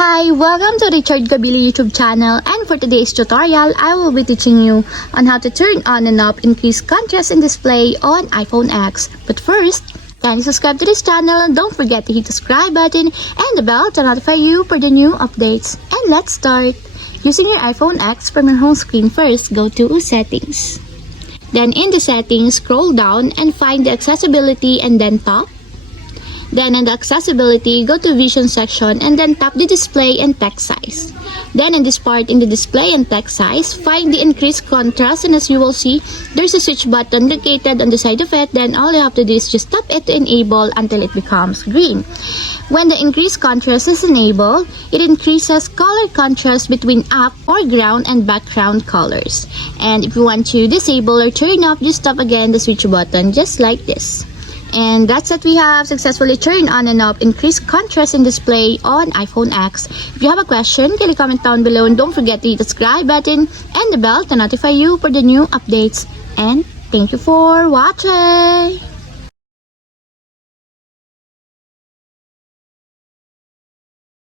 Hi, welcome to Richard Gabili YouTube channel, and for today's tutorial, I will be teaching you on how to turn on and off increased contrast in display on iPhone X. But first, kindly subscribe to this channel and don't forget to hit the subscribe button and the bell to notify you for the new updates. And let's start. Using your iPhone X from your home screen, first go to Settings. Then in the Settings, scroll down and find the Accessibility and then Top. Then in the Accessibility, go to Vision section and then tap the Display and Text Size. Then in this part in the Display and Text Size, find the Increased Contrast, and as you will see, there's a switch button located on the side of it. Then all you have to do is just tap it to enable until it becomes green. When the Increased Contrast is enabled, it increases color contrast between up or ground and background colors. And if you want to disable or turn off, just tap again the switch button just like this. And that's it, we have successfully turned on and off increased contrast in display on iPhone X. If you have a question, kindly comment down below and don't forget to hit the subscribe button and the bell to notify you for the new updates. And thank you for watching!